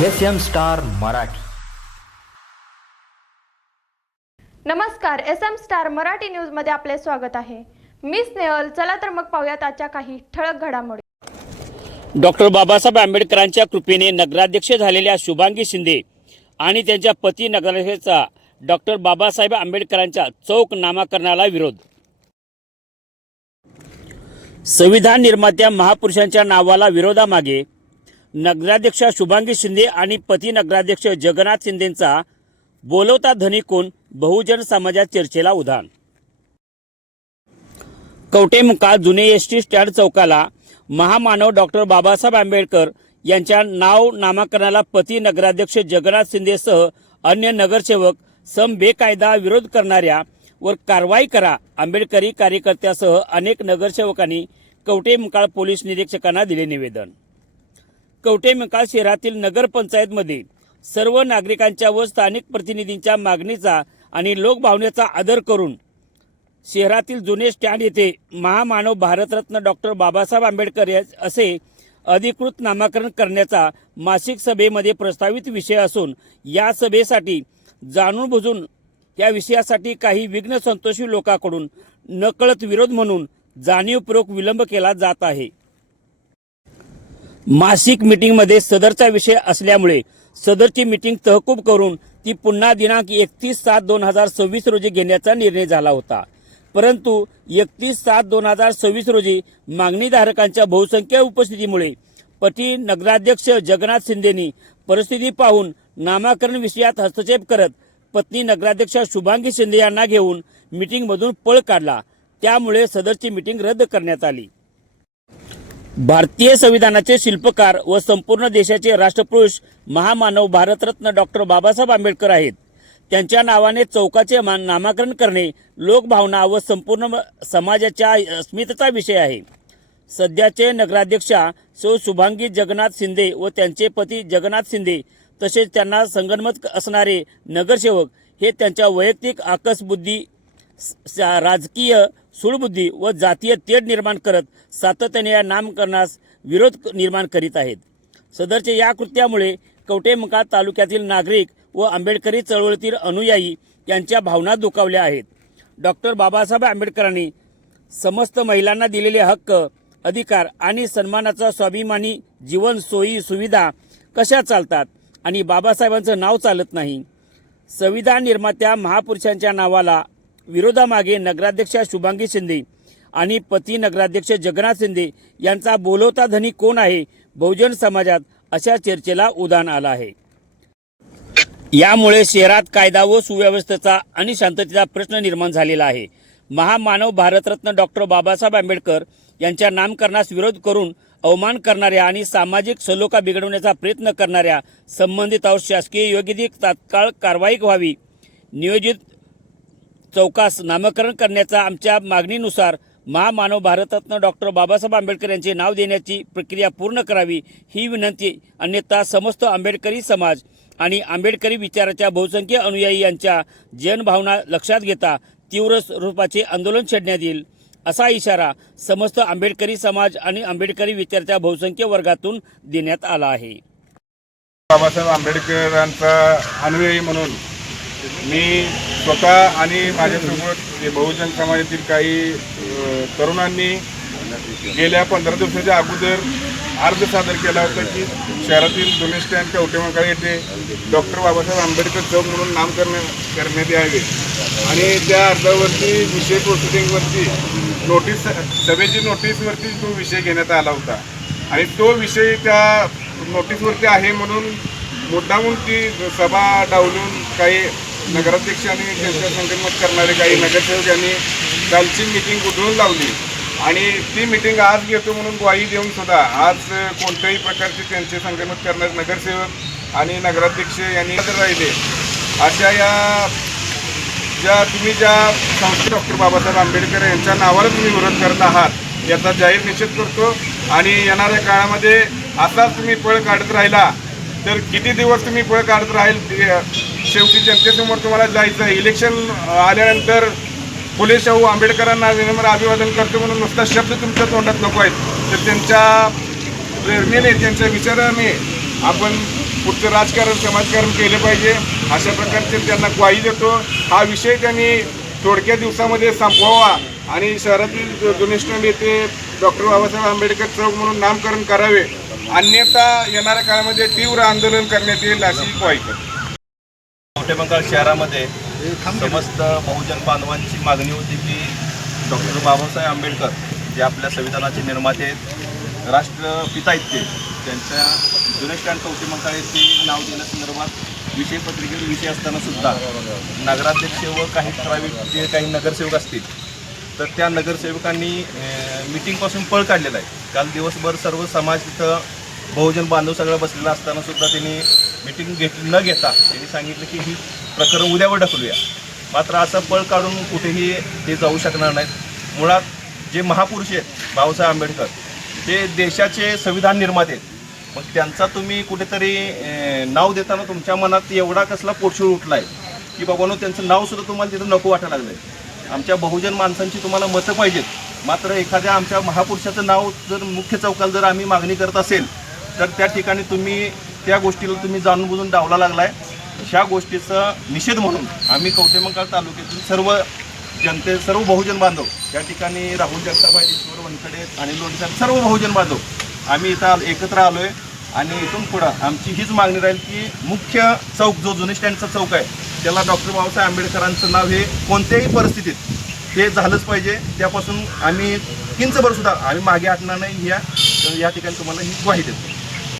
FM star Marathi. नमस्कार, SM star Marathi news मध्ये आपले स्वागत आहे। मी स्नेहल। चला तर मग पाहूयात आजच्या काही ठळक घडामोडी। डॉक्टर बाबासाहेब आंबेडकरांच्या कृपेने नगराध्यक्ष झालेल्या शुभांगी शिंदे आणि त्यांच्या पती नगराध्यक्षाचा डॉक्टर बाबासाहेब आंबेडकरांच्या चौक नामकरणाला विरोध। संविधान निर्मात्या महापुरुषांच्या नावाला विरोधामागे नगराध्यक्षा शुभांगी शिंदे आणि पती नगराध्यक्ष जगन्नाथ शिंदेंचा बोलवता धनी कोण, बहुजन समाजात चर्चेला उधाण। कवठेमंकाळ जुने एसटी स्टँड चौकाला महामानव डॉक्टर बाबासाहेब आंबेडकर यांच्या नाव नामकरणाला पती नगराध्यक्ष जगन्नाथ शिंदेसह अन्य नगरसेवक बेकायदा विरोध करणाऱ्या वर कारवाई करा आंबेडकरी कार्यकर्त्यासह अनेक नगरसेवकांनी कवठेमंकाळ पोलीस निरीक्षकांना दिले निवेदन। कवठेमंकाळ शहरातील नगरपंचायतमध्ये सर्व नागरिकांच्या व स्थानिक प्रतिनिधींच्या मागणीचा आणि लोकभावनेचा आदर करून शहरातील जुने स्टँड येथे महामानव भारतरत्न डॉक्टर बाबासाहेब आंबेडकर असे अधिकृत नामकरण करण्याचा मासिक सभेमध्ये प्रस्तावित विषय असून या सभेसाठी जाणून बुजून या विषयासाठी काही विघ्न संतोषी लोकांकडून नकळत विरोध म्हणून जाणीवपूर्वक विलंब केला जात आहे। मासिक मीटिंगमध्ये सदरचा विषय असल्यामुळे सदरची मीटिंग तहकूब करून ती पुन्हा दिनांक 31/7/2026 रोजी घेण्याचा निर्णय झाला होता। परंतु 31/7/2026 रोजी मागणीधारकांच्या बहुसंख्य उपस्थितीमुळे पती नगराध्यक्ष जगन्नाथ शिंदेंनी परिस्थिती पाहून नामकरण विषयात हस्तक्षेप करत पत्नी नगराध्यक्षा शुभांगी शिंदे यांना घेऊन मीटिंगमधून पळ काढला। त्यामुळे सदरची मीटिंग रद्द करण्यात आली। भारतीय संविधानाचे शिल्पकार व संपूर्ण देशाचे राष्ट्रपुरुष महामानव भारतरत्न डॉक्टर बाबासाहेब आंबेडकर आहेत। त्यांच्या नावाने चौकाचे नामकरण करणे लोकभावना व संपूर्ण समाजाच्या अस्मितेचा विषय आहे। सध्याचे नगराध्यक्षा शुभांगी जगन्नाथ शिंदे व त्यांचे पती जगन्नाथ शिंदे तसेच त्यांना संगनमत असणारे नगरसेवक हे त्यांच्या वैयक्तिक आकसबुद्धी, राजकीय सूडबुद्धी व जातीय तेढ निर्माण करत सातत्याने या नामकरणास विरोध निर्माण करीत आहेत। सदरच्या या कृत्यामुळे कवठेमंकाळ तालुक्यातील नागरिक व आंबेडकरी चळवळीतील अनुयायी यांच्या भावना दुखावल्या आहेत। डॉक्टर बाबासाहेब आंबेडकरांनी समस्त महिलांना दिलेले हक्क, अधिकार आणि सन्मानाचा स्वाभिमानी जीवन सोयी सुविधा कशा चालतात आणि बाबासाहेबांचं नाव चालत नाही। संविधान निर्मात्या महापुरुषांच्या नावाला विरोधामागे नगराध्यक्षा शुभांगी शिंदे आणि पती नगराध्यक्ष जगन्नाथ शिंदे यांचा बोलवता धनी कोण आहे, बहुजन समाजात अशा चर्चेला उधाण आलं आहे। यामुळे शहरात कायदा व सुव्यवस्थेचा आणि शांततेचा प्रश्न निर्माण झालेला आहे। महामानव भारतरत्न डॉक्टर बाबासाहेब आंबेडकर यांच्या नामकरणास विरोध करून अवमान करणाऱ्या आणि सामाजिक सलोखा बिघडवण्याचा प्रयत्न करणाऱ्या संबंधितांवर शासकीय योग्य ती तात्काळ कारवाई व्हावी। नियोजित चौकास नामकरण करण्याच्या आमच्या मागणीनुसार महामानव भारतरत्न डॉक्टर बाबासाहेब आंबेडकर यांचे नाव देण्याची प्रक्रिया पूर्ण करावी ही विनंती। अन्यथा समस्त आंबेडकरी समाज आणि आंबेडकरी विचाराच्या बहुसंख्य अनुयायी यांच्या जनभावना लक्षात घेता तीव्र स्वरूपाचे आंदोलन छेडण्यात येईल असा इशारा समस्त आंबेडकरी समाज आणि आंबेडकरी विचाराच्या बहुसंख्य वर्गातून देण्यात आला आहे। बाबासाहेब आंबेडकरांचा अनुयायी म्हणून मी स्वतः आणि माझ्यासोबत बहुजन समाजातील काही तरुणांनी गेल्या 15 दिवसाच्या अगोदर अर्ज सादर केला होता की शहरातील जुने स्टँड कवठेमंकाळ येथे डॉक्टर बाबासाहेब आंबेडकर चौक म्हणून नामकरण करण्यात यावे आणि त्या अर्जावरती विषय प्रोसिडिंगवरती नोटीस, सभेची नोटीसवरती तो विषय घेण्यात आला होता आणि तो विषय त्या नोटीसवरती आहे म्हणून मुद्दामून ती सभा डावलून काही नगराध्यक्ष आणि त्यांच्या संगनमत करणारे काही नगरसेवक यांनी कालची मीटिंग उधळून लावली आणि ती मीटिंग आज घेतो म्हणून ग्वाही देऊन सुद्धा आज कोणत्याही प्रकारचे त्यांचे संगनमत करणारे नगरसेवक आणि नगराध्यक्ष यांनी राहिले। अशा या ज्या संस्था डॉक्टर बाबासाहेब आंबेडकर यांच्या नावाला तुम्ही विरोध करत आहात याचा जाहीर निषेध करतो आणि येणाऱ्या काळामध्ये असाच तुम्ही पळ काढत राहिला तर किती दिवस तुम्ही पळ काढत राहील। शेवटी जनतेसमोर तुम्हाला जायचं आहे। इलेक्शन आल्यानंतर फुले शाहू आंबेडकरांना विनम्र अभिवादन करतो म्हणून नुसता शब्द तुमच्या तोंडात नको आहेत, तर त्यांच्या प्रेरणेने त्यांच्या विचाराने आपण पुढचं राजकारण समाजकारण केले पाहिजे अशा प्रकारचे त्यांना ग्वाही देतो. हा विषय त्यांनी थोडक्या दिवसामध्ये संपवावा आणि शहरातील जुने स्टँड येथे डॉक्टर बाबासाहेब आंबेडकर चौक म्हणून नामकरण करावे, अन्यथा येणाऱ्या काळामध्ये तीव्र आंदोलन करण्यात येईल अशी ग्वाही करतो. कवठेमंकाळ शहरामध्ये समस्त बहुजन बांधवांची मागणी होती की डॉक्टर बाबासाहेब आंबेडकर जे आपल्या संविधानाचे निर्माते आहेत, राष्ट्रपिता आहेत, त्यांच्या जुने स्टँड कवठेमंकाळ येथे नाव देण्यासंदर्भात विषयपत्रिकेवर विषय असताना सुद्धा नगराध्यक्ष व काही ठराविक जे काही नगरसेवक असतील तर त्या नगरसेवकांनी मिटिंगपासून पळ काढलेला आहे. काल दिवसभर सर्व समाज तिथं बहुजन बांधव सगळं बसलेला असताना सुद्धा त्यांनी मिटिंग न घेता त्यांनी सांगितलं की ही प्रकरण उद्यावर ढकलूया. मात्र असं पळ काढून कुठेही ते जाऊ शकणार नाहीत. मुळात जे महापुरुष आहेत बाबासाहेब आंबेडकर ते देशाचे संविधान निर्माते आहेत. मग त्यांचा तुम्ही कुठेतरी नाव देताना तुमच्या मनात एवढा कसला पोटशूळ उठला आहे की बाबांनो त्यांचं नावसुद्धा तुम्हाला तिथं नको वाटायला लागलं आहे. आमच्या बहुजन माणसांची तुम्हाला मतं पाहिजेत, मात्र एखाद्या आमच्या महापुरुषाचं नाव जर मुख्य चौकाला जर आम्ही मागणी करत असेल तर त्या ठिकाणी तुम्ही त्या गोष्टीला तुम्ही जाणून बुजून डावला लागला आहे. ह्या गोष्टीचा निषेध म्हणून आम्ही कवठेमंकाळ तालुक्यातील सर्व बहुजन बांधव त्या ठिकाणी राहुल जगताप, ईश्वर वनखडे आणि लोणीकर सर्व बहुजन बांधव आम्ही इथं एकत्र आलो आहे आणि इथून पुढं आमची हीच मागणी राहील की मुख्य चौक जो जुने स्टँडचा चौक आहे त्याला डॉक्टर बाबासाहेब आंबेडकरांचं नाव हे कोणत्याही परिस्थितीत हे झालंच पाहिजे. त्यापासून आम्ही किंचभर सुद्धा आम्ही मागे हटणार नाही या ठिकाणी तुम्हाला ही ग्वाही देतो.